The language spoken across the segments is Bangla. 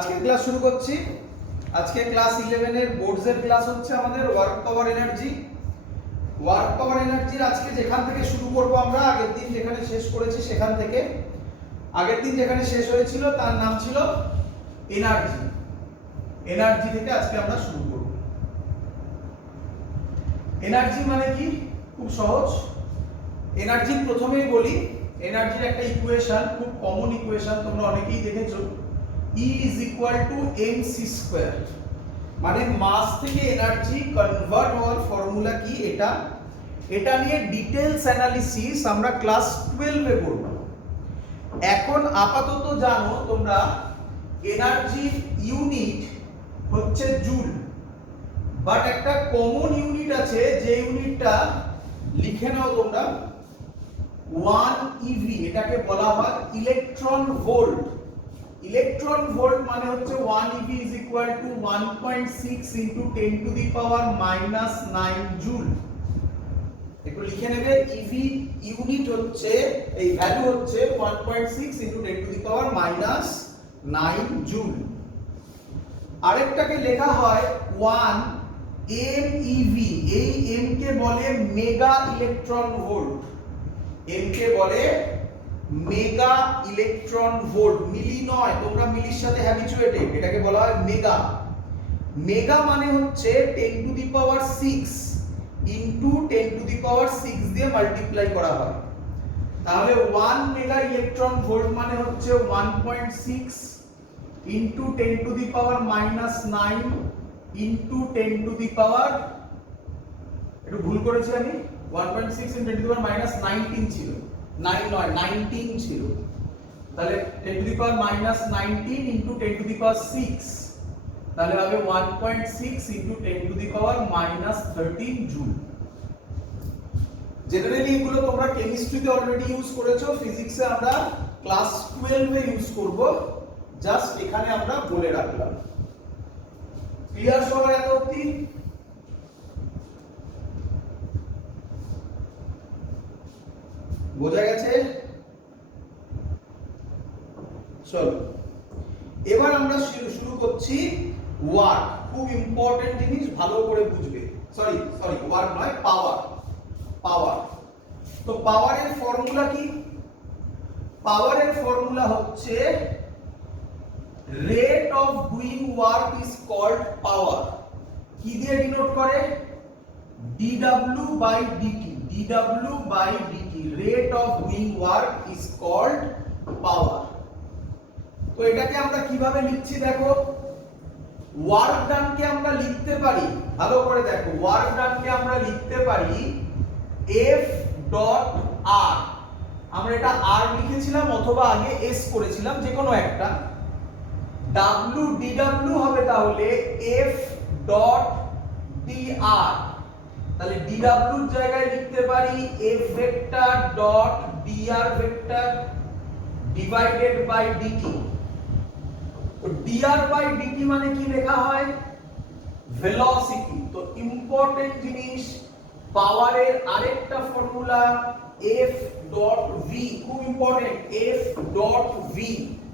আজকে ক্লাস শুরু করছি। আজকে ক্লাস 11 এর বোর্ডস এর ক্লাস হচ্ছে আমাদের work power energy. Work power এনার্জির আজকে যেখান থেকে শুরু করব আমরা আগের দিন যেখানে শেষ করেছি সেখান থেকে। আগের দিন যেখানে শেষ হয়েছিল তার নাম ছিল এনার্জি। এনার্জি থেকে আজকে আমরা শুরু করব। এনার্জি মানে কি? খুব সহজ। এনার্জি প্রথমেই বলি, এনার্জির একটা ইকুয়েশন, খুব কমন ইকুয়েশন, তোমরা অনেকেই দেখেছো। E is equal to mc², মানে মাস থেকে এনার্জি কনভার্ট হওয়ার ফর্মুলা কি এটা নিয়ে ডিটেইলস অ্যানালিসিস আমরা ক্লাস 12 এ করব। এখন আপাতত জানো তোমরা এনার্জির ইউনিট হচ্ছে জুল, বাট একটা কমন ইউনিট আছে যে ইউনিটটা লিখে নাও তোমরা 1 eV, এটাকে বলা হয় ইলেকট্রন ভোল্ট। ইলেকট্রন ভোল্ট মানে হচ্ছে 1 eV is equal to 1.6 into 10 to the power minus 9 joule. একটু লিখে নেবে, eV ইউনিট হচ্ছে, এই ভ্যালু হচ্ছে 1.6 into 10 to the power minus 9 joule. আরেকটাকে লেখা হয় 1 MeV, এই m কে বলে মেগা ইলেকট্রন ভোল্ট। m কে বলে মেগা ইলেকট্রন ভোল্ট, মিলি নয়, তোমরা মিলির সাথে হ্যাবিচুয়েটেড, এটাকে বলা হয় মেগা। মেগা মানে হচ্ছে 10 to the power 6 into 10 to the power 6 দিয়ে মাল্টিপ্লাই করা হয়। তাহলে 1 মেগা ইলেকট্রন ভোল্ট মানে হচ্ছে 1.6 into 10 to the power minus 9 into 10 to the power, একটু ভুল করেছি আমি, 1.6 into 10 to the power minus 19 ছিল, 9 নয় 19 ছিল। তাহলে 10 to the power minus 19 into 10 to the power 6, তাহলে হবে 1.6 into 10 to the power minus 13 joule. Generally এগুলো তোমরা কেমিস্ট্রিতে অলরেডি ইউজ করেছো, ফিজিক্সে আমরা ক্লাস 12 এ ইউজ করব, জাস্ট এখানে আমরা বলে রাখলাম। ক্লিয়ার সবাই এত অবধি? বোঝা গেছে? চলো এবার আমরা শুরু করছি ওয়ার্ক। খুব ইম্পর্টেন্ট জিনিস, ভালো করে বুঝবে। সরি ওয়ার্ক নয়, পাওয়ার। পাওয়ার, তো পাওয়ারের ফর্মুলা কি? পাওয়ারের ফর্মুলা হচ্ছে rate of doing work is called power. কি দিয়ে ডিনোট করে? dw by dt, dw by dt, rate of doing work is called power। তো এটাকে আমরা কিভাবে লিখছি দেখো, ওয়ার্ক ডান কে আমরা লিখতে পারি, ভালো করে দেখো, ওয়ার্ক ডান কে আমরা লিখতে পারি F ডট R। আমরা এটা R লিখেছিলাম অথবা আগে S করেছিলাম, যে কোনো একটা। W dw হবে তাহলে F ডট dr, তাহলে dw এর জায়গায় লিখতে পারি F vector dot dr vector divided by dt। তো dr বাই dt মানে কি লেখা হয়? ভেলোসিটি। তো ইম্পর্টেন্ট জিনিস, পাওয়ারের আরেকটা ফর্মুলা F ডট v, খুব important, F dot v,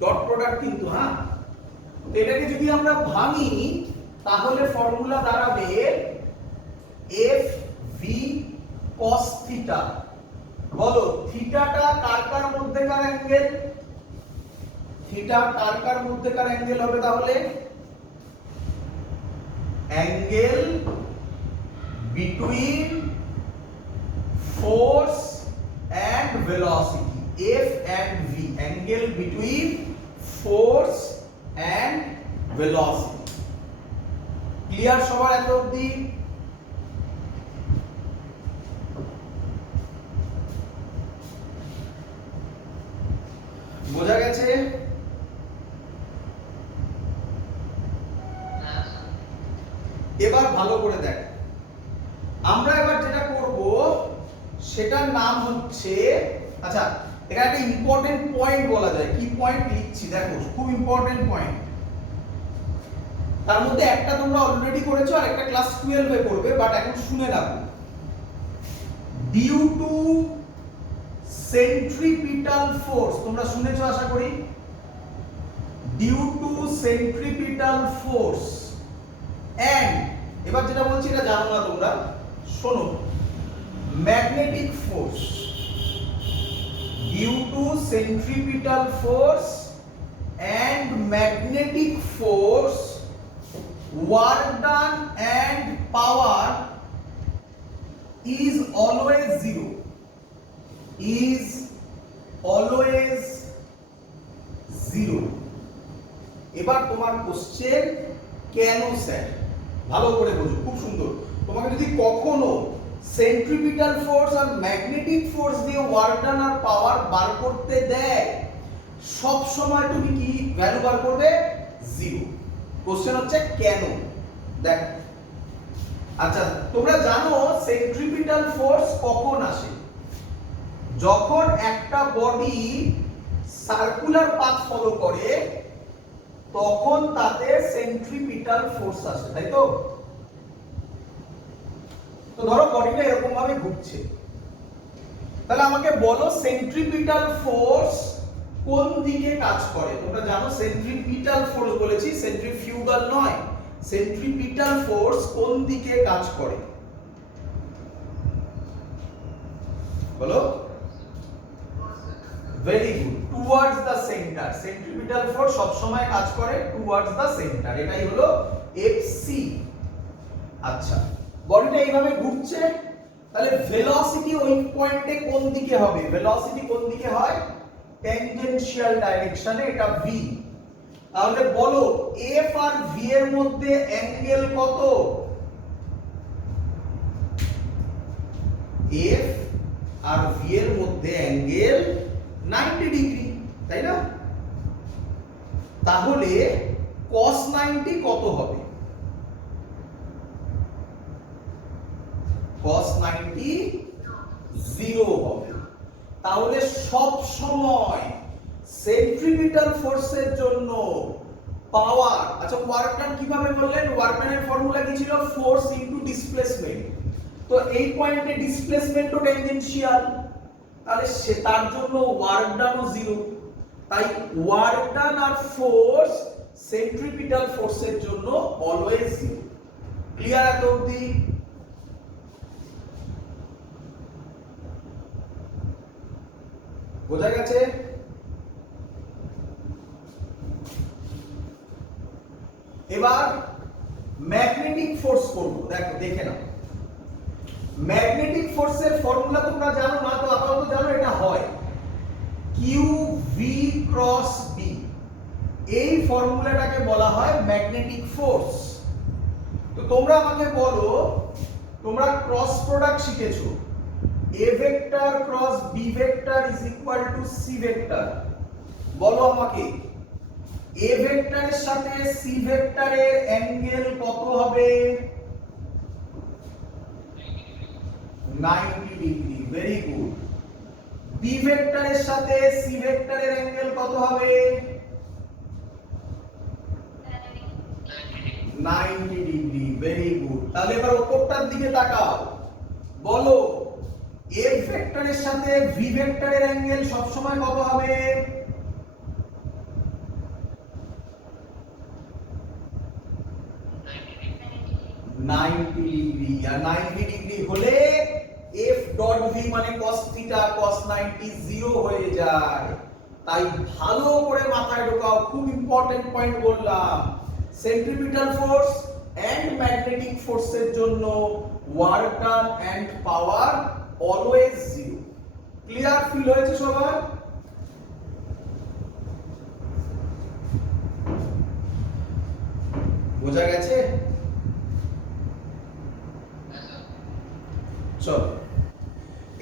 dot product কিন্তু, হ্যাঁ। এটাকে যদি আমরা ভাঙি তাহলে ফর্মুলা দাঁড়াবে F v cos থিটা। বলো থিটাটা কার কার মধ্যেকার অ্যাঙ্গেল? থিটা কার কার মধ্যেকার অ্যাঙ্গেল হবে তাহলে? Angle between force and velocity, F and v, angle between force and velocity. Clear সবার এত অবধি? বোঝা গেছে? এবার ভালো করে দেখ, আমরা এবার যেটা করব সেটার নাম হচ্ছে, আচ্ছা এখানে একটা ইম্পর্টেন্ট পয়েন্ট বলা যায়। কি পয়েন্ট লিখছি দেখো, খুব ইম্পর্টেন্ট পয়েন্ট। তার মধ্যে একটা তোমরা অলরেডি করেছো আর একটা ক্লাস 12 এ করবে, বাট এখন শুনে রাখো। ডিউ টু সেন্ট্রিপিটাল ফোর্স, তোমরা শুনেছো আশা করি। Due to centripetal force and, এবার যেটা বলছি এটা জানো না তোমরা, শোনো, magnetic force due to centripetal force and magnetic force, work done and power is always zero, is always zero. এবার তোমার কোশ্চেন, কেন স্যার? ভালো করে বোঝো, খুব সুন্দর। তোমাকে যদি কখনো সেন্ট্রিপিটাল ফোর্স আর ম্যাগনেটিক ফোর্স দিয়ে ওয়ার্ক ডান আর পাওয়ার বার করতে দেয়, সব সময় তুমি কি ভ্যালু বার করবে? জিরো। কোশ্চেন হচ্ছে কেন? দেখ, আচ্ছা তোমরা জানো সেন্ট্রিপিটাল ফোর্স কখন আসে? যখন একটা বডি সার্কুলার পাথ ফলো করে তখন তাতে সেন্ট্রিপিটাল ফোর্স আসে, তাই তো? তো ধরো বডিটা এরকম ভাবে ঘুরছে, তাহলে আমাকে বলো সেন্ট্রিপিটাল ফোর্স কোন দিকে কাজ করে? তোমরা জানো সেন্ট্রিপিটাল ফোর্স বলেছি, সেন্ট্রিফিউগাল নয়। সেন্ট্রিপিটাল ফোর্স কোন দিকে কাজ করে বলো? Very good, towards the centre. Centripetal force সব সময় কাজ করে টুয়ার্ডস দ্য সেন্টার, এটাই হলো এফসি। আচ্ছা, বডিটা এইভাবে ঘুরছে, তাহলে ভেলোসিটি ওই পয়েন্টে কোন দিকে হবে? ভেলোসিটি কোন দিকে হয়? ট্যানজেনশিয়াল ডাইরেকশনে, এটা ভি। তাহলে বলো এফ আর ভি এর মধ্যে অ্যাঙ্গেল কত? এফ আর ভি এর মধ্যে অ্যাঙ্গেল 90 ডিগ্রি, তাই না? তাহলে cos 90 কত হবে? cos 90 0 হবে। তাহলে সব সময় সেন্ট্রিপিটাল ফোর্সের জন্য পাওয়ার, আচ্ছা ওয়ার্ক ডান কিভাবে বললেন? ওয়ার্ক ডানের ফর্মুলা কি ছিল? Force into displacement. তো এই পয়েন্টে ডিসপ্লেসমেন্টও ট্যানজেনশিয়াল, তাহলে সে তার জন্য ওয়ার্ক ডানও জিরো। তাই ওয়ার্ক ডান আর ফোর্স সেন্ট্রিপিটাল ফোর্সের জন্য অলওয়েজ জিরো। ক্লিয়ার এত অবধি? বোঝা গেছে? এবার ম্যাগনেটিক ফোর্স করব। দেখো, দেখে নাও, ম্যাগনেটিক ফোর্সের ফর্মুলা তোমরা জানো না, তো আপাতত জানো এটা হয় কিউ ভি ক্রস বি। এই ফর্মুলাটাকে বলা হয় ম্যাগনেটিক ফোর্স। তো তোমরা আমাকে বলো, তোমরা ক্রস প্রোডাক্ট শিখেছো, A vector cross B vector is equal to C vector. বলো আমাকে এ ভেক্টরের সাথে সি ভেক্টরের অ্যাঙ্গেল কত হবে? 90 ডিগ্রি। Very good. বি ভেক্টরের সাথে সি ভেক্টরের অ্যাঙ্গেল কত হবে? 90 ডিগ্রি। Very good. তাহলে এবার উপরটার দিকে তাকাও, বলো এফ ভেক্টরের সাথে ভি ভেক্টরের অ্যাঙ্গেল সব সময় কত হবে? 90 ডিগ্রি। আর 90 ডিগ্রি হলে f ডট v মানে cos থিটা cos 90 0 হয়ে যায়। তাই ভালো করে মাথায় ঢোকাও, খুব ইম্পর্টেন্ট পয়েন্ট বললাম। সেন্ট্রিপিটাল ফোর্স এন্ড ম্যাগনেটিক ফোর্সের জন্য work done and power always zero. Clear feel হয়েছে সবার? বোঝা গেছে? চলো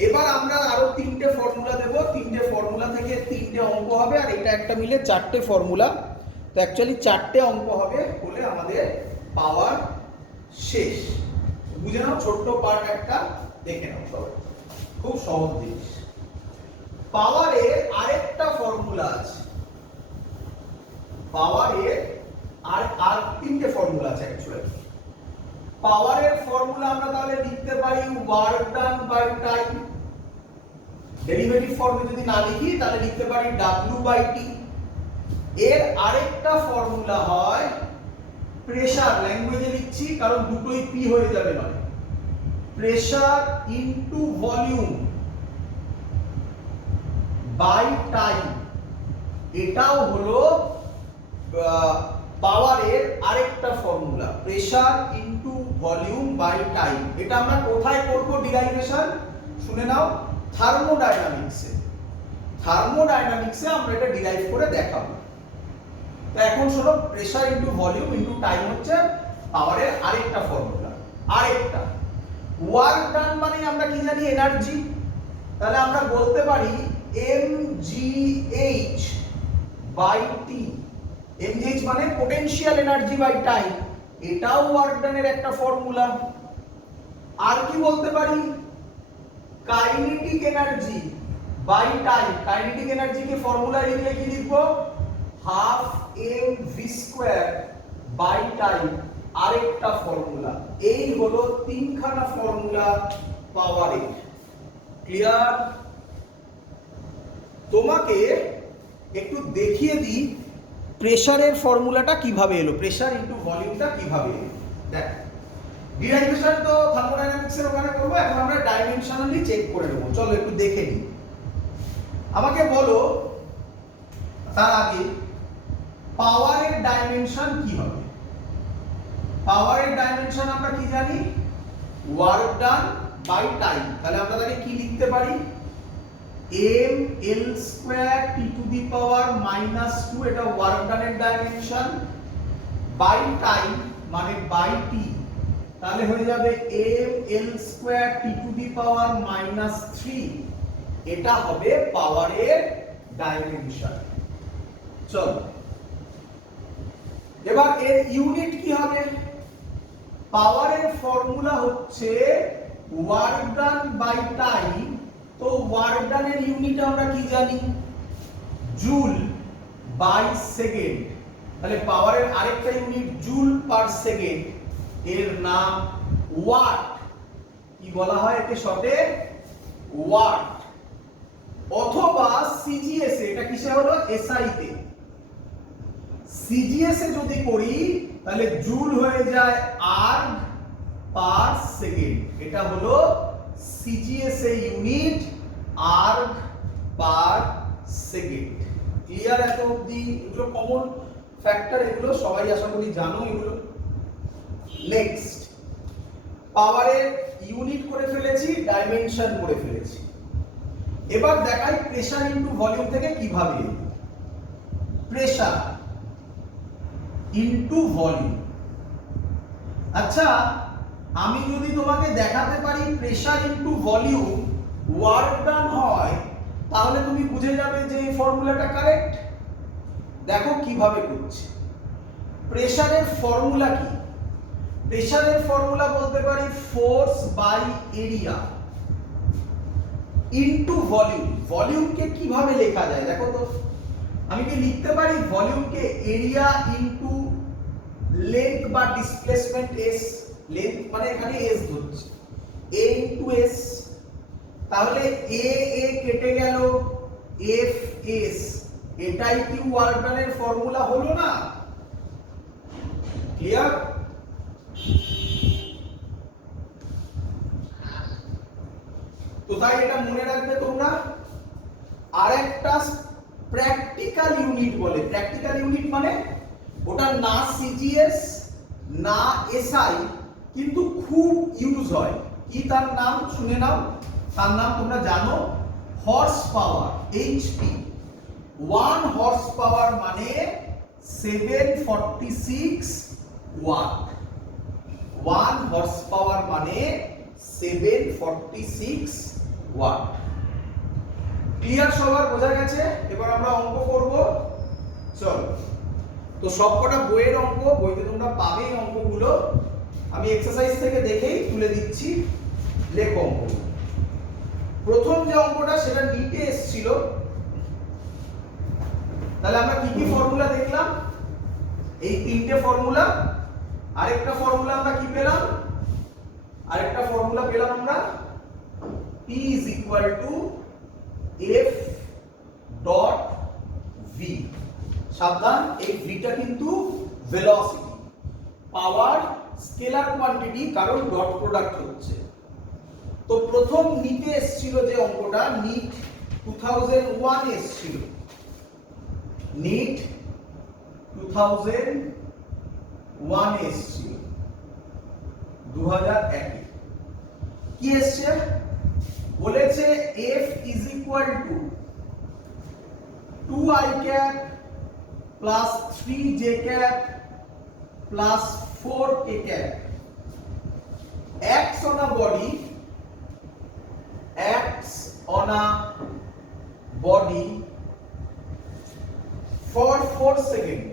এবার আমরা আরো তিনটে ফর্মুলা দেব, তিনটে ফর্মুলা থেকে তিনটে অঙ্ক হবে, আর এটা একটা মিলে চারটে ফর্মুলা। তো অ্যাকচুয়ালি চারটে অঙ্ক হবে, বলে আমাদের পাওয়ার শেষ। বুঝে নাও, ছোট্ট পার্ট একটা দেখে নাও সবাই, খুব সহজ জিনিস। পাওয়ারের আরেকটা ফর্মুলা আছে, পাওয়ারের আর তিনটে ফর্মুলা আছে অ্যাকচুয়ালি। পাওয়ারের ফর্মুলা আমরা তাহলে লিখতে পারি work done by time. Derivative ফর্মে যদি না লিখি তাহলে লিখতে পারি W বাই T। এর আরেকটা ফর্মুলা হয় প্রেসার, ল্যাঙ্গুয়েজে লিখছি কারণ দুটোই পি হয়ে যাবে, মানে pressure into volume by time. এটাও হলো পাওয়ারের আরেকটা formula, pressure into volume by time. এটা আমরা কোথায় করব ডিরাইভেশন শুনে নাও, থার্মোডাইনামিক্সে। থার্মোডাইনামিক্সে আমরা এটা ডিরাইভ করে দেখাবো। তো এখন শোনো, pressure into volume into time হচ্ছে পাওয়ারের আরেকটা ফর্মুলা। আরেকটা ওয়ার্ক ডান মানে আমরা কি জানি, এনার্জি। তাহলে আমরা বলতে পারি mgh বাই টি। mgh মানে পোটেনশিয়াল এনার্জি বাই টাইম, এটাও ওয়ার্ক ডানের একটা ফর্মুলা। আর কি বলতে পারি, kinetic energy by time. Kinetic এনার্জিকে ফর্মুলা লিখলে কি লিখবো, half mv square by time, আরেকটা ফর্মুলা। এই হলো তিনখানা ফর্মুলা পাওয়ারের। ক্লিয়ার? তোমাকে একটু দেখিয়ে দিই প্রেসারের ফর্মুলাটা কিভাবে এলো, প্রেসার ইনটু ভলিউমটা কিভাবে এলো। দেখ, ডিরাইভেশন তো থার্মোডাইনামিক্সের ওখানে করবো, এখন আমরা ডাইমেনশনালি চেক করে নেবো। চলো একটু দেখে নিই। আমাকে বলো তার আগে পাওয়ারের ডাইমেনশন কি হবে। পাওয়ারের ডাইমেনশন আমরা কি জানি, ওয়ার্ক ডান বাই টাইম। তাহলে আমরা তাকে কি লিখতে পারি, m l square t to the power -2, এটা ওয়ার্ক ডানের ডাইমেনশন, বাই টাইম মানে বাই t, তাহলে হয়ে যাবে m l square t to the power -3, এটা হবে পাওয়ারের ডাইমেনশন। চলো এবার এর ইউনিট কি হবে। পাওয়ারের ফর্মুলা হচ্ছে ওয়ার্ক ডান বাই টাইম। তো ওয়ার্ক ডানের ইউনিট আমরা কি জানি, জুল বাই সেকেন্ড। তাহলে পাওয়ারের আরেকটা ইউনিট জুল পার সেকেন্ড, এর নাম ওয়াট। কি বলা হয় একে শর্টে, ওয়াট। অথবা সিজিএস, এটা কিসে হলো, এসআই তে। সিজিএস এ যদি করি তাহলে জুল হয়ে যায় আর্গ পার সেকেন্ড, এটা হলো সিজিএস এ unit, erg per second. Clear এত অবধি? এগুলো কমন ফ্যাক্টর, এগুলো সবাই আশা করি জানো এগুলো। নেক্সট, পাওয়ারের ইউনিট করে ফেলেছি, ডাইমেনশন করে ফেলেছি। এবার দেখাই প্রেসার ইনটু ভলিউম থেকে কিভাবে। Pressure into volume. আচ্ছা, আমি যদি তোমাকে দেখাতে পারি pressure into volume work done হয়, তাহলে তুমি বুঝে যাবে যে এই ফর্মুলাটা কারেক্ট। দেখো কিভাবে করছি। প্রেসারের ফর্মুলা কি, প্রেসারের ফর্মুলা বলতে পারি force by area into volume. ভলিউমকে কিভাবে লেখা যায় দেখো তো, আমি কি লিখতে পারি ভলিউমকে এরিয়া ইনটু লেন্থ বা ডিসপ্লেসমেন্ট এস। লেন্থ মানে এখানে এস ধরছি, এ ইনটু এস। তাহলে এ এ কেটে গেল, এফ এস, এটাই কি ওয়ার্ক ডানের ফর্মুলা হলো না? ক্লিয়ার? তো তাই এটা মনে রাখবে তোমরা। আরেকটা প্র্যাকটিক্যাল ইউনিট বলে, প্র্যাকটিক্যাল ইউনিট মানে ওটা না সিজিএস না এসআই, কিন্তু খুব ইউজ হয়। কি তার নাম শুনে নাও, তার নাম তোমরা জানো, horse power, HP. 1 horse power মানে 746 ওয়াট। 1 হর্স পাওয়ার মানে 746 ওয়াট। ক্লিয়ার? সবার বোঝা গেছে? এবার আমরা অঙ্ক করব। চলো, তো সবকটা বইয়ের অঙ্ক, বইতে তোমরা পাবে এই অঙ্কগুলো। আমি এক্সারসাইজ থেকে দেখেই তুলে দিচ্ছি। লেখো অঙ্ক। প্রথম যে অঙ্কটা সেটা নিটে এসেছিল। তাহলে আমরা কি কি ফর্মুলা দেখলাম, এই তিনটে ফর্মুলা। আরেকটা ফর্মুলা আমরা কি পেলাম, আরেকটা ফর্মুলা পেলাম আমরা P is equal to F dot V। সাবধান, এই ভিটা কিন্তু ভেলোসিটি, পাওয়ার স্কেলার কোয়ান্টিটি, কারণ ডট প্রোডাক্ট হচ্ছে। তো প্রথম নিটে এসেছিল যে অঙ্কটা, নিট 2001 এসেছিল, নিট 2001 এসেছিল 2001 কি এসছে বলেছে F is equal to 2i cap plus 3j cap plus 4k cap acts on a body for 4 seconds,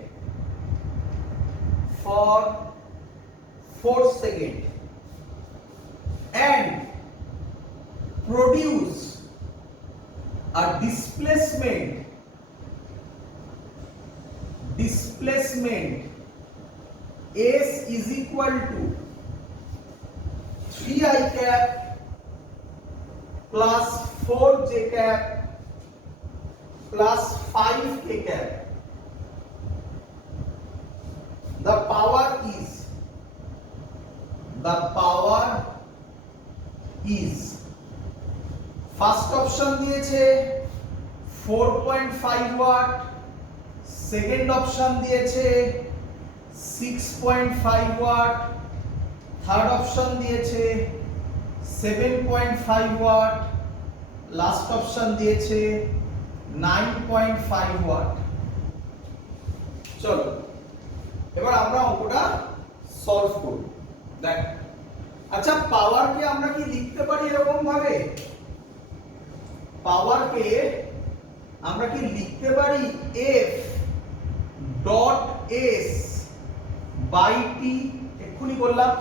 and produce a displacement S is equal to 3i cap plus 4j cap plus 5k cap. The power is first option দিয়েছে 4.5 ওয়াট, সেকেন্ড অপশন দিয়েছে 6.5 ওয়াট, থার্ড অপশন দিয়েছে 7.5 ওয়াট, লাস্ট অপশন দিয়েছে 9.5 ওয়াট। চলো এবার আমরা অঙ্কটা সলভ করব। দেখ, আচ্ছা পাওয়ারকে আমরা কি লিখতে পারি এরকম ভাবে? পাওয়ারকে আমরা কি লিখতে পারি F dot S by T? এক্ষুনি বললাম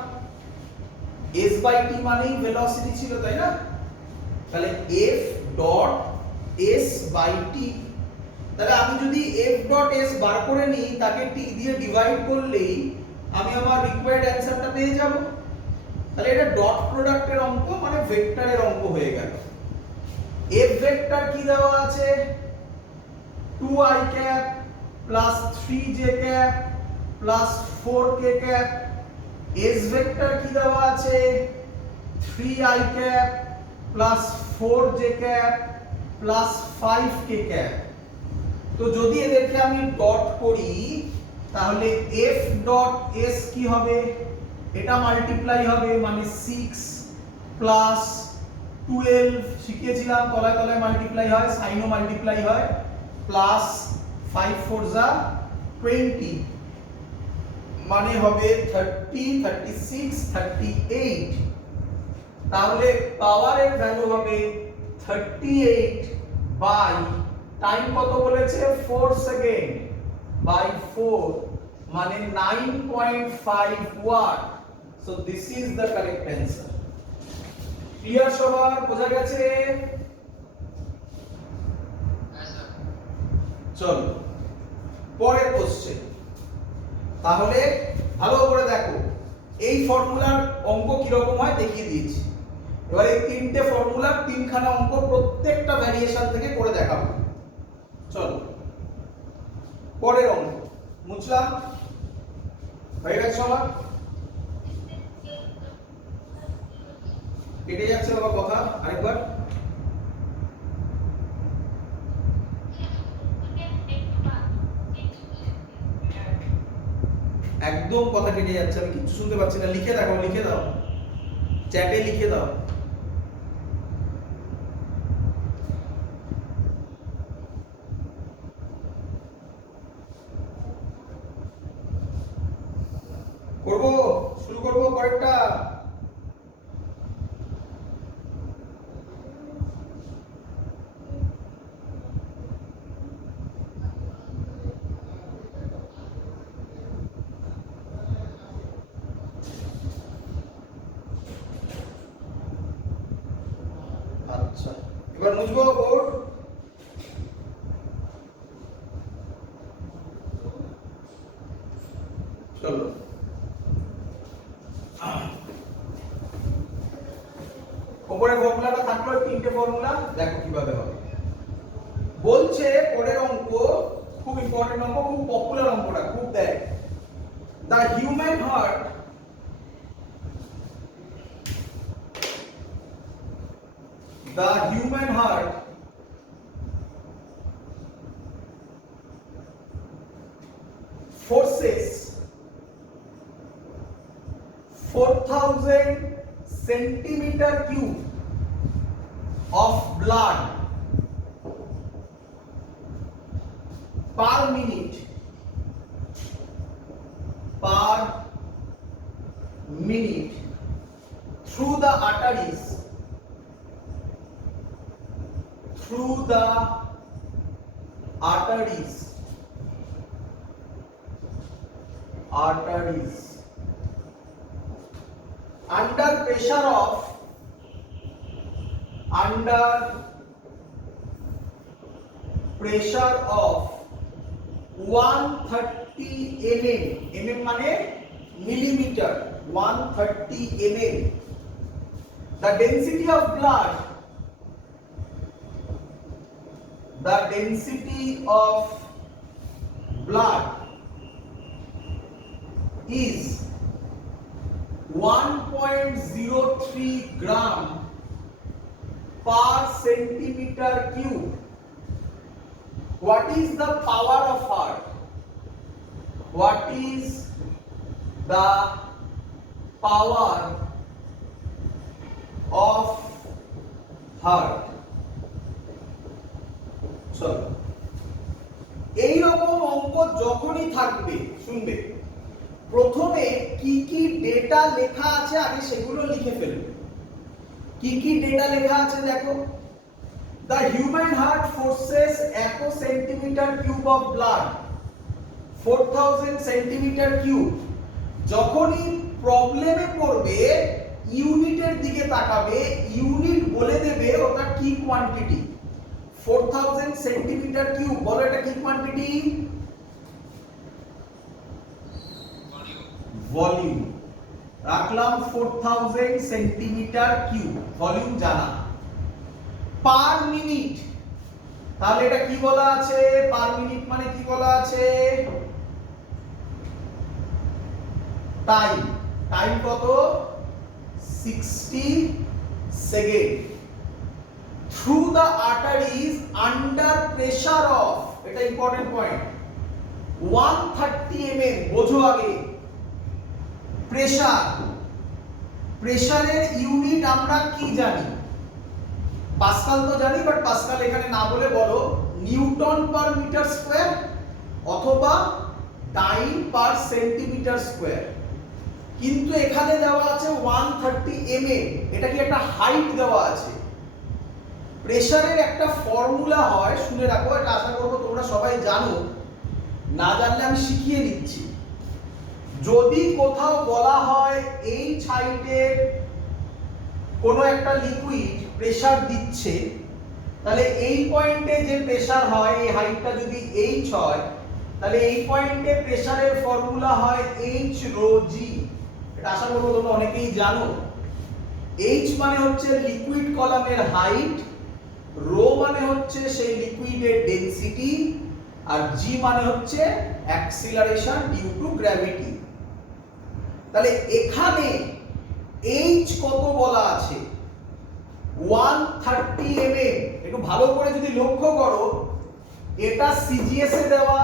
S বাই টি মানেই ভেলোসিটি ছিল, তাই না? তাহলে F dot S by T, তাহলে আমি যদি F ডট S বার করে নিই, তাকে t দিয়ে ডিভাইড করলেই আমি আমার রিকোয়ার্ড অ্যানসারটা পেয়ে যাব। তাহলে এটা ডট প্রোডাক্টের অঙ্ক, মানে ভেক্টরের অঙ্ক হয়ে গেল। F ভেক্টর কি দেওয়া আছে? 2i cap plus 3j cap plus 4k cap। S vector কি দেওয়া আছে? 3i cap plus 4j cap plus 5k cap। তো যদি এদেরকে আমি ডট করি, তাহলে F ডট S কি হবে? এটা মাল্টিপ্লাই হবে, মানে 6 প্লাস 12, শিখিয়েছিলাম তলায় তলায় মাল্টিপ্লাই হয়, সাইনও মাল্টিপ্লাই হয়, প্লাস 5 4 যা 20, মানে হবে 30 36 38। তাহলে পাওয়ারের ভ্যালু হবে 38 বাই টাইম কত বলেছে? 4 সেকেন্ড বাই 4, মানে 9.5 watt. So this is the correct answer. Clear সবার? বোঝা গেছে? চলো পরের কোশ্চেন। তাহলে ভালো করে দেখো, এই ফর্মুলার অঙ্ক কি রকম হয় দেখিয়ে দিয়েছি। এবার এই তিনটে ফর্মুলার তিনখানা অঙ্ক প্রত্যেকটা ভ্যারিয়েশন থেকে করে দেখাবো। চলো পরের অঙ্ক মুছলাম, হয়ে গেছে সবার? কেটে যাচ্ছে বাবা কথা, আরেকবার। একদম কথা কেটে যাচ্ছে, আমি কিছু শুনতে পাচ্ছি না। লিখে দেখো, লিখে দাও, চ্যাটে লিখে দাও। করবো, শুরু করবো পরেরটা। আচ্ছা এবার মুছবো বোর্ড। চলো উপরে ফর্মুলাটা থাকলো, তিনটে ফর্মুলা, দেখো কিভাবে হবে। বলছে পরের অঙ্ক খুব ইম্পর্টেন্ট অঙ্ক, খুব পপুলার অঙ্কটা, খুব দেয়। The human heart forces 4000 centimeter cube of blood per minute through the arteries under pressure of 130 mm মানে millimeter, 130 mm. The density of blood is 1.03 gram per centimeter cube. What is the power of heart? What is the power of heart? চলো, এই রকম অঙ্ক যখনই থাকবে শুনবে, প্রথমে কি কি ডেটা লেখা আছে আগে সেগুলো লিখে ফেলবে। কি কি ডেটা লেখা আছে দেখো। The human heart forces 1 centimeter cube of blood 4000 centimeter cube। যখনই প্রবলেমে পড়বে ইউনিটের দিকে তাকাবে, ইউনিট বলে দেবে ওটা কি কোয়ান্টিটি। 4000 সেন্টিমিটার কিউব, বলো এটা কি কোয়ান্টিটি? ভলিউম। রাখলাম 4000 সেন্টিমিটার কিউব, ভলিউম জানা। পার মিনিট, তাহলে এটা কি বলা আছে? পার মিনিট মানে কি বলা আছে? টাইম। টাইম কত? 60 second. through the arteries under pressure of, এটা ইম্পর্টেন্ট পয়েন্ট, 130 mm। বোঝো আগে প্রেসার, প্রেসারের ইউনিট আমরা কি জানি? পাস্কাল তো জানি, বাট পাস্কাল এখানে না বলে বলো নিউটন পার মিটার স্কয়ার অথবা টাইম পার সেন্টিমিটার স্কয়ার। কিন্তু এখানে দেওয়া আছে 130 mm, এটা কি একটা হাইট দেওয়া আছে। প্রেসারের একটা ফর্মুলা হয়, শুনে রাখো, এটা আশা করবো তোমরা সবাই জানো, না জানলে আমি শিখিয়ে দিচ্ছি। যদি কোথাও বলা হয় এইচ হাইটের কোনো একটা লিকুইড প্রেসার দিচ্ছে, তাহলে এই পয়েন্টে যে প্রেসার হয়, এই হাইটটা যদি এইচ হয়, তাহলে এই পয়েন্টে প্রেসারের ফর্মুলা হয় এইচ রো জি। এটা আশা করবো তোমরা অনেকেই জানো। এইচ মানে হচ্ছে লিকুইড কলামের হাইট, রো মানে হচ্ছে সেই লিকুইডের ডেনসিটি, আর জি মানে হচ্ছে অ্যাক্সিলারেশন ডিউ টু গ্র্যাভিটি। তাহলে এখানে এইচ কত বলা আছে? 130 mm। একটু ভালো করে যদি লক্ষ্য করো, এটা সিজিএস এ দেওয়া,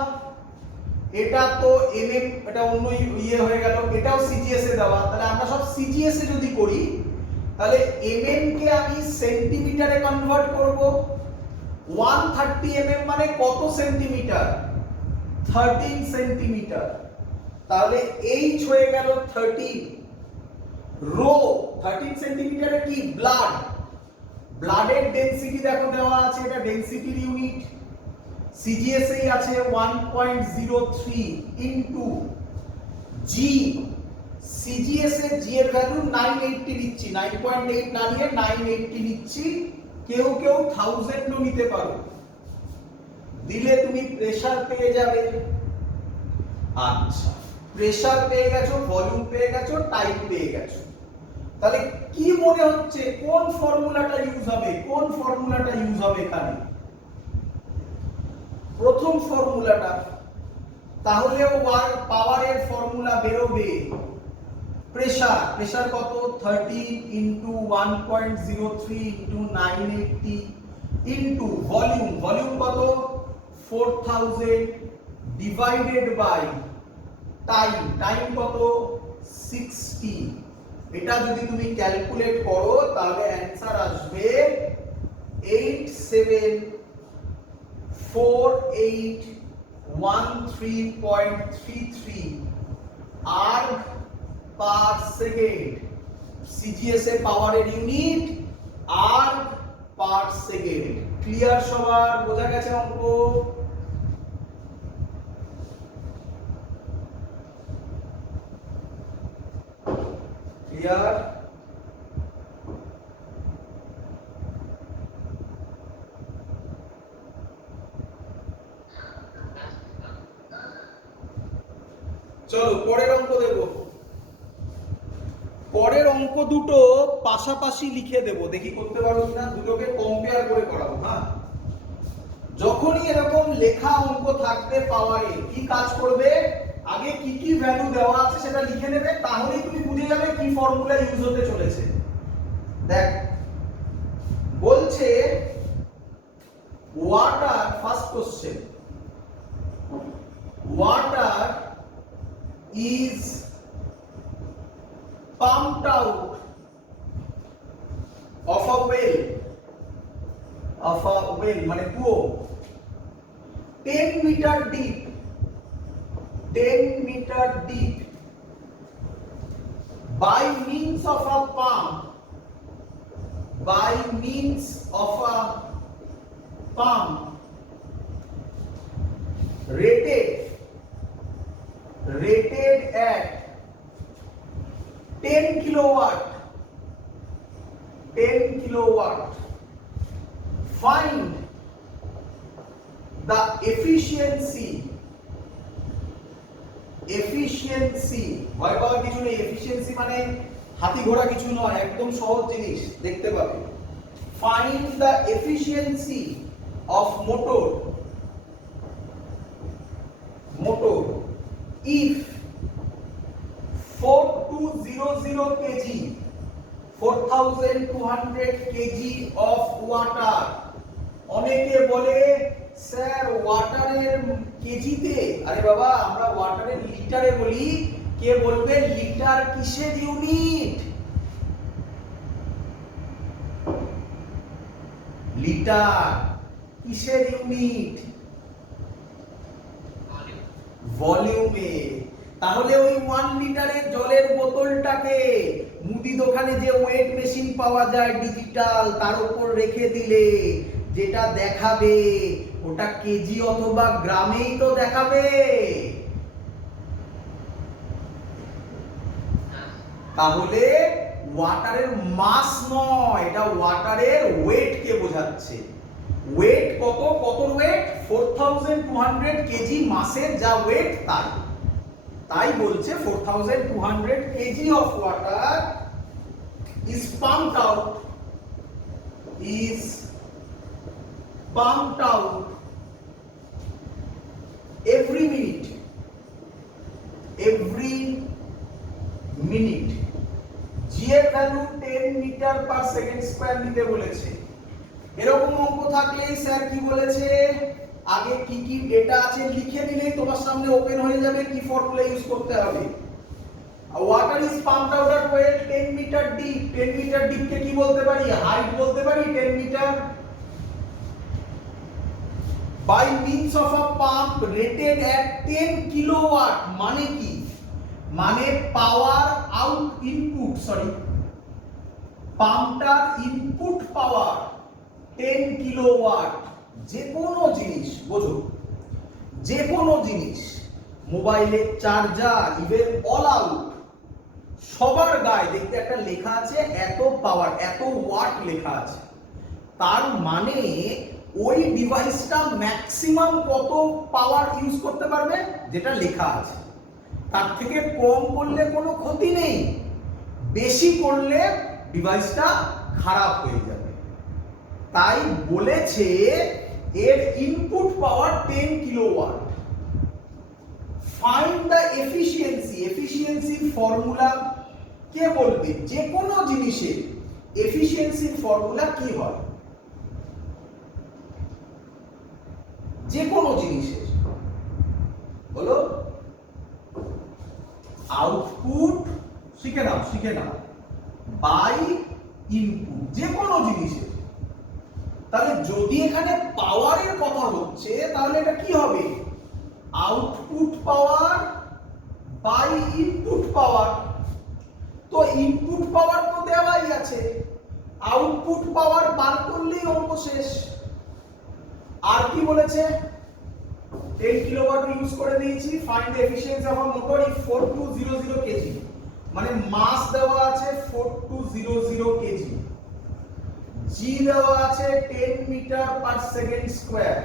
এটা তো এমএম, এটা অন্য ইয়ে হয়ে গেল, এটাও সিজিএস এ দেওয়া। তাহলে আমরা সব সিজিএস এ যদি করি, তাহলে এমএম কে আমি সেন্টিমিটারে কনভার্ট করব। 130 mm মানে কত সেন্টিমিটার? 13 সেন্টিমিটার। তাহলে এইচ হয়ে গেল 13। রো 13 সেন্টিমিটারে কি? ব্লাড। ব্লাডের ডেনসিটি দেখো দেওয়া আছে, এটা ডেনসিটির ইউনিট, সিজিএস এই আছে 1.03 ইনটু জি। সিজিএস এর জি এর ভ্যালু 980 নিচ্ছি, 9.8 না নিয়ে 980 নিচ্ছি। কেউ কেউ 1000 ও নিতে পারো, দিলে তুমি প্রেসার পেয়ে যাবে। আচ্ছা, প্রেসার পেয়ে গেছো, ভলিউম পেয়ে গেছো, টাইম পেয়ে গেছো। তাহলে কি মনে হচ্ছে কোন ফর্মুলাটা ইউজ হবে? কোন ফর্মুলাটা ইউজ হবে এখানে? প্রথম ফর্মুলাটা, তাহলে ওয়ার্ক পাওয়ারের ফর্মুলা বেরোবে প্রেসার কত 13 ইনটু 1.03 ইনটু 980 ইনটু ভলিউম কত 4000 ডিভাইডেড বাই টাইম কত 60। এটা যদি তুমি ক্যালকুলেট করো তাহলে অ্যানসার আসবে 874813.33 আর্গ পার সেকেন্ড। সিজিএস এর পাওয়ারের unit erg per second. Clear সবার? বোঝা গেছে অঙ্ক? ক্লিয়ার? চলো পরের অঙ্ক দেব। পরের অঙ্ক দুটো পাশাপাশি লিখে দেব, দেখি করতে পারো কিনা, দুটোকে কম্পেয়ার করে করাবো। হ্যাঁ, যখনই এরকম লেখা অঙ্ক থাকবে পাওয়ারে, কি কাজ করবে, আগে কি কি ভ্যালু দেওয়া আছে সেটা লিখে নেবে, তাহলেই তুমি বুঝে যাবে কি ফর্মুলা ইউজ হতে চলেছে। দেখ বলছে water, first question, water is pumped out of a well মানে কুয়ো 10 metre deep by means of a pump rated at 10 kilowatt. Find the efficiency ভয় পাওয়ার কিছু নেই। এফিশিয়েন্সি মানে হাতি ঘোড়া কিছু নয়, একদম সহজ জিনিস, দেখতে পাবে। Find the efficiency of motor if 4200 kg 4200 kg of water। অনেকে বলে স্যার ওয়াটারের কেজিতে, আরে বাবা আমরা ওয়াটারের লিটারে বলি, কে বলবে লিটার কিসের ইউনিট? লিটার কিসের ইউনিট? ভলিউমে। তাহলে ওই 1 লিটারের জলের বোতলটাকে মুদি দোকানে যে ওয়েট মেশিন পাওয়া যায় ডিজিটাল, তার উপর রেখে দিলে যেটা দেখাবে ওটা কেজি অথবা গ্রামেই তো দেখাবে। তাহলে ওয়াটারের মাস নয়, এটা ওয়াটারের ওয়েট কে বোঝাচ্ছে। ওয়েট কত ওয়েট 4200 কেজি, মাসের যা ওয়েট তাই বলছে 4200 KG of water is pumped out every minute। g এর value 10 metre per second square নিতে বলেছে। এরকম অঙ্ক থাকলে স্যার কি বলেছে, আগে কি কি ডেটা আছে লিখে নিলেই তোমার সামনে ওপেন হয়ে যাবে কি ফর্মুলা ইউজ করতে হবে। Water is pumped out at well 10 metre deep. 10 metre deep কে কি বলতে পারি? হাইট বলতে পারি 10 metre. By means of a pump rated at 10 kilowatt মানে কি? মানে পাওয়ার পাম্পটার ইনপুট পাওয়ার 10 কিলোওয়াট। যে কোনো জিনিস বোঝো, যে কোনো জিনিস, মোবাইলের চার্জার, ইভেন অল আউট, সবার গায়ে দেখতে একটা লেখা আছে এত পাওয়ার, এত ওয়াট লেখা আছে। তার মানে ওই ডিভাইসটা ম্যাক্সিমাম কত পাওয়ার ইউজ করতে পারবে যেটা লেখা আছে। তার থেকে কম করলে কোনো ক্ষতি নেই, বেশি করলে ডিভাইসটা খারাপ হয়ে যাবে। তাই বলেছে এর input power 10 kilowatt. Find the efficiency, এফিশিয়েন্সির ফর্মুলা কে বলবে? যে কোনো জিনিসের এফিশিয়েন্সির ফর্মুলা কি হয়? যে কোনো জিনিসের বলো। আউটপুট শিখে নাও বাই ইনপুট, যে কোনো জিনিসের। তাহলে যদি এখানে পাওয়ারের কথা হচ্ছে তাহলে এটা কি হবে? Output power by input power. তো ইনপুট পাওয়ার তো দেওয়াই আছে, আউটপুট পাওয়ার বার করলেই অঙ্ক শেষ। আর কি বলেছে? 10 কিলোওয়াট ইউজ করে দিয়েছি। Find the efficiency of a motor if 4200 KG, মানে মাস দেওয়া আছে 4200 কেজি, জি দেওয়া আছে 10 মিটার পার সেকেন্ড স্কয়ার।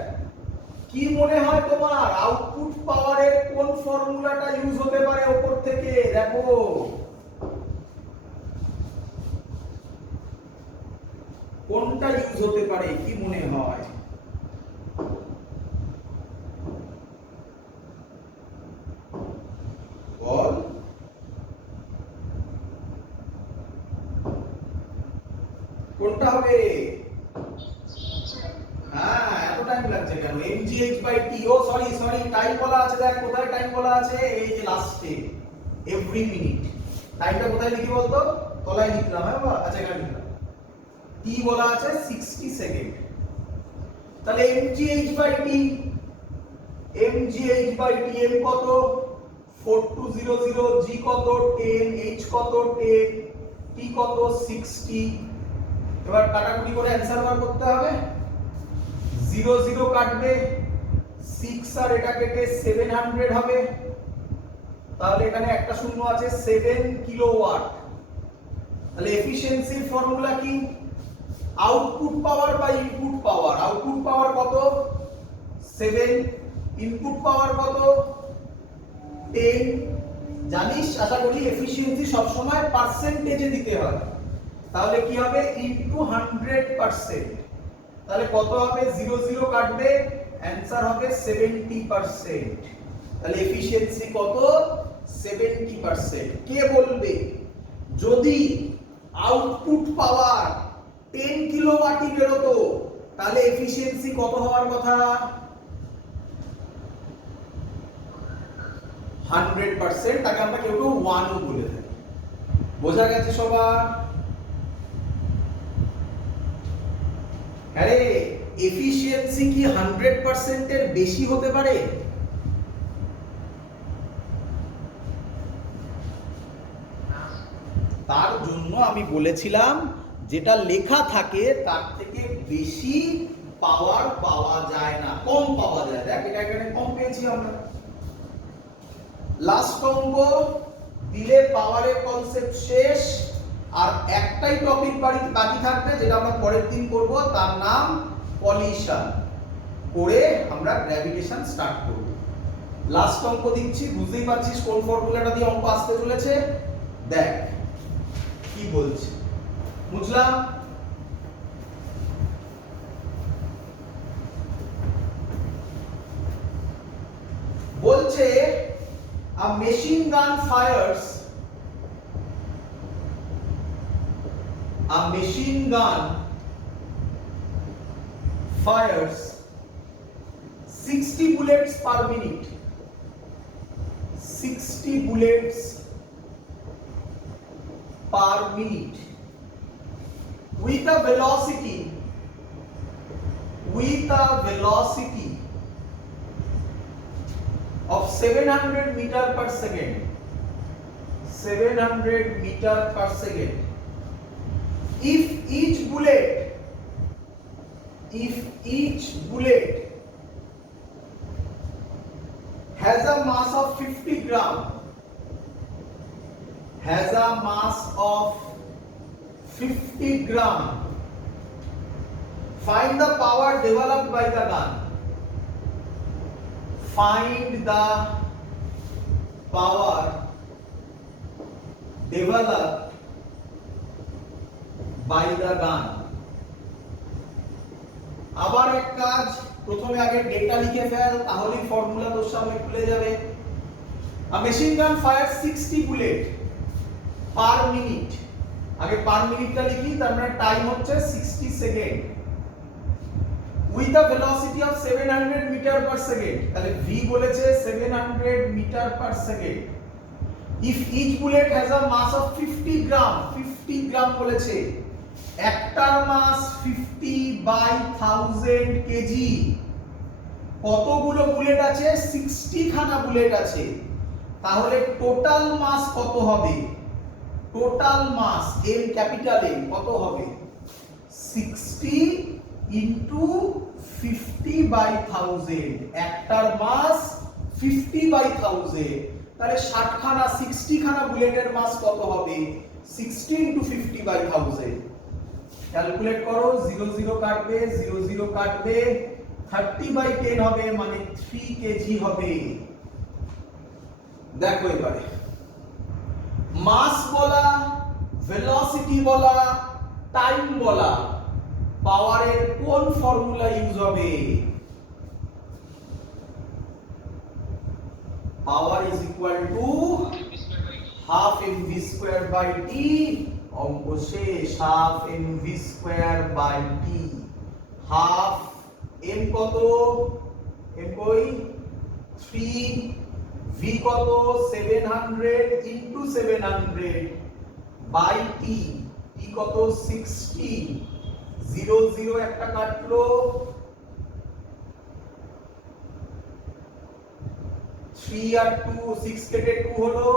কি মনে হয় তোমার আউটপুট পাওয়ারের কোন ফর্মুলাটা ইউজ হতে পারে? উপর থেকে দেখো, কোনটা ইউজ হতে পারে? কি মনে হয়? বল। কোনটা হবে? হ্যাঁ, এত টাইম লাগছে কেন? mgh/t। ও সরি টাইম বলা আছে, দেখ কোথায় টাইম বলা আছে, এই যে লাস্টে এভরি মিনিট। টাইমটা কোথায় লিখি বলতো? তলায় লিখলাম। হ্যাঁ বাবা, আচ্ছা এখানে লিখলাম। t বলা আছে 60 সেকেন্ড। তাহলে mgh/t, m কত? 4200, g কত? 10, h কত? 10, t কত? 60। এবার কাটাকুটি করে অ্যানসার বার করতে হবে। 00 কাটবে, 6 আর এটা কেটে 700 হবে। তাহলে এখানে একটা শূন্য আছে, 7 কিলোওয়াট। তাহলে এফিশিয়েন্সির ফর্মুলা কি? Output power by input power. Output power কত? 7, ইনপুট পাওয়ার কত? 10। জানিস আশা করি এফিশিয়েন্সি সব সময় পার্সেন্টেজে দিতে হয়। তাহলে কি হবে? ইনটু 100%। তাহলে কত হবে? 00 কাটবে, অ্যানসার হবে 70%। তাহলে এফিশিয়েন্সি কত? 70%। কে বলবে? যদি আউটপুট পাওয়ার 10 কিলোওয়াটই বেরোতো তাহলে এফিশিয়েন্সি কত হওয়ার কথা? 100%। তাকে আমরা কেউ 1 ও বলে থাকি। বোঝা গেছে সবার? আরে এফিশিয়েন্সি কি 100% এর বেশি হতে পারে? তার জন্য আমি বলেছিলাম যেটা লেখা থাকে তার থেকে বেশি পাওয়ার পাওয়া যায় না, কম পাওয়া যায়। দেখ এটা এখানে কম পেয়েছি আমরা। লাস্ট অঙ্ক দিলে পাওয়ারের কনসেপ্ট শেষ। আর একটাই টপিক বাকি থাকবে যেটা আমরা পরের দিন করব, তার নাম পলিশন। করে আমরা গ্র্যাভিটেশন স্টার্ট করব। লাস্ট অঙ্ক দিচ্ছি, বুঝতেই পারছিস কোন ফর্মুলাটা দিয়ে অঙ্ক আসতে চলেছে। দেখ কি বলছে, বুঝলাম? বলছে a machine gun fires fires 60 bullets per minute. 60 bullets per minute with a velocity of 700 meter per second. 700 meter per second. If each bullet has a mass of 50 gram, find the power developed by the gun. Find the power developed by the gun. আবার এক কাজ, প্রথমে আগে ডেটা লিখে ফেল, তাহলেই ফর্মুলা তোর সামনে খুলে যাবে। A machine gun fires 60 bullet per minute. আগে পার মিনিটটা লিখি, তার মানে টাইম হচ্ছে 60 second. With a velocity of 700 metre per second, তাহলে v বলেছে 700 metre per second. If each bullet has a mass of 50 gram, 50 gram বলেছে, একটার মাস 50 বাই 1000 কেজি। কতগুলো বুলেট আছে? 60 খানা বুলেট আছে। তাহলে টোটাল মাস কত হবে? Total mass M capital M কত হবে? 60 ইনটু 50 বাই 1000। একটার মাস 50 বাই 1000, তাহলে 60 খানা 60 খানা বুলেটের মাস কত হবে? 60 ইনটু 50 বাই 1000। ক্যালকুলেট করো, 0 0 কাটবে, 0 0 কাটবে, 30 বাই 10 হবে, মানে 3 কেজি হবে। দেখো এবারে মাস বলা, ভেলোসিটি বলা, টাইম বলা, পাওয়ারের কোন ফর্মুলা ইউজ হবে? Power is equal to half mv square by t. অঙ্ক শেষ। Half mv square by t. Half m কত? m কই? 3। v কত? 700 ইনটু 700 বাই টি। টি কত? 60। 0 0 একটা কাটলো, 3 আর 2 6 কেটে 2 হলো,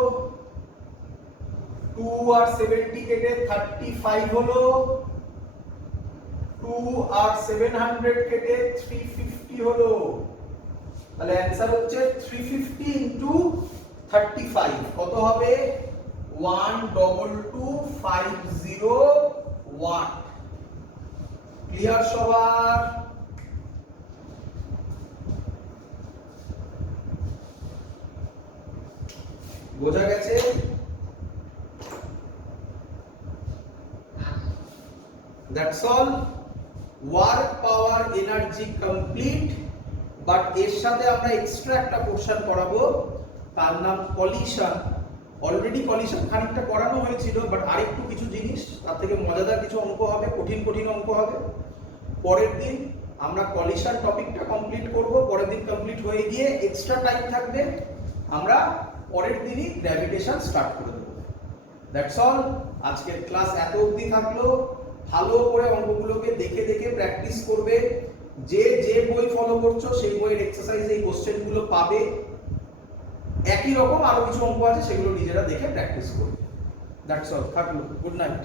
2 আর 70 কেটে 35 হলো, 2 আর 700 কেটে 350 হলো। তাহলে অ্যানসার হচ্ছে 350 ইনটু 35 কত হবে? 12250 ওয়াট। ক্লিয়ার সবার? বোঝা গেছে? That's all. Work power energy complete, but এর সাথে আমরা এক্সট্রা একটা পোরশন পড়াবো, তার নাম কলিশন। অলরেডি কলিশন খানিকটা পড়ানো হয়েছিল, বাট আরেকটু কিছু জিনিস, তার থেকে মজাদার কিছু অঙ্ক হবে, কঠিন কঠিন অঙ্ক হবে। পরের দিন আমরা কলিশন টপিকটা কমপ্লিট করব। পরের দিন কমপ্লিট হয়ে গিয়ে এক্সট্রা টাইম থাকবে, আমরা পরের দিনই গ্র্যাভিটেশন স্টার্ট করে দেব। That's all. আজকের ক্লাস এত অবধি থাকলো। ভালো করে অঙ্কগুলোকে দেখে দেখে প্র্যাকটিস করবে। যে যে বই ফলো করছো সেই বইয়ের এক্সারসাইজ এই কোশ্চেনগুলো পাবে। একই রকম আরো কিছু অঙ্ক আছে, সেগুলো নিজেরা দেখে প্র্যাকটিস করবে। That's all. থাকলো। Good night.